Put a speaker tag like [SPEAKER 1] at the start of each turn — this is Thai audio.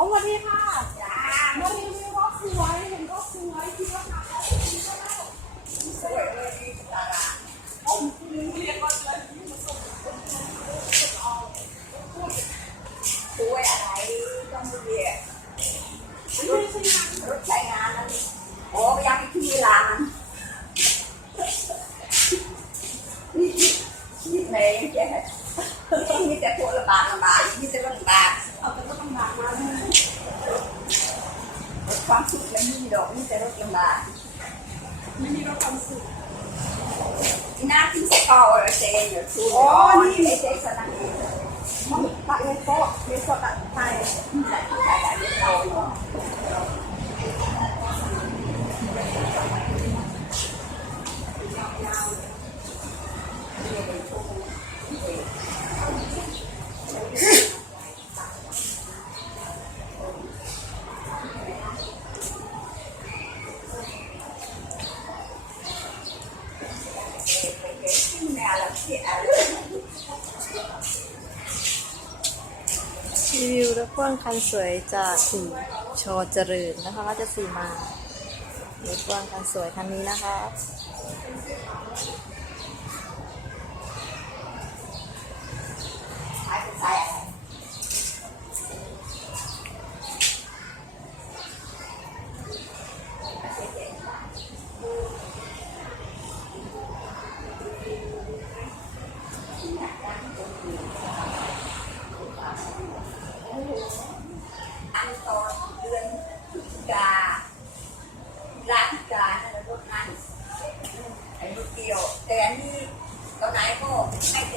[SPEAKER 1] อ๋อสวัสดีค่ะมารีวิวรถสวยเห็นรถสวยคิดว่าค่ะคิดว่าได้
[SPEAKER 2] สวยเลยดีตลาดโอ้คุณเรียกว่าเลยที่มาส่งคนเอาสวยอะไรต้องเรียก
[SPEAKER 1] ไม่ใช่งาน
[SPEAKER 2] รถใช้งานนั้นโอ้ยังที่ร้านนี่นี่ไหนแกมีแต่พวกระบาดระบาดมีแต่รถระบาด
[SPEAKER 1] เอาแต่ก็ต้องด่ามาเลย
[SPEAKER 2] รถ ความสุขไม่มีดอกมีแต่รถลำบาก
[SPEAKER 1] ไม่มีรถความสุข
[SPEAKER 2] ที่หน้าที่สกอร์เซนอยู่ทูนี่ไม่ใช่สนามมันปะเอโต้เอโตตัดไทยแต่ที่ไหนได้เยอะเ
[SPEAKER 3] ลย รีวิวรถพ่วงคันสวยจากสีชอเจริญนะคะก็จะสีมา รถพ่วงคันสวยคันนี้นะคะ
[SPEAKER 2] แต่อันนี้เราไหนก็ให้เ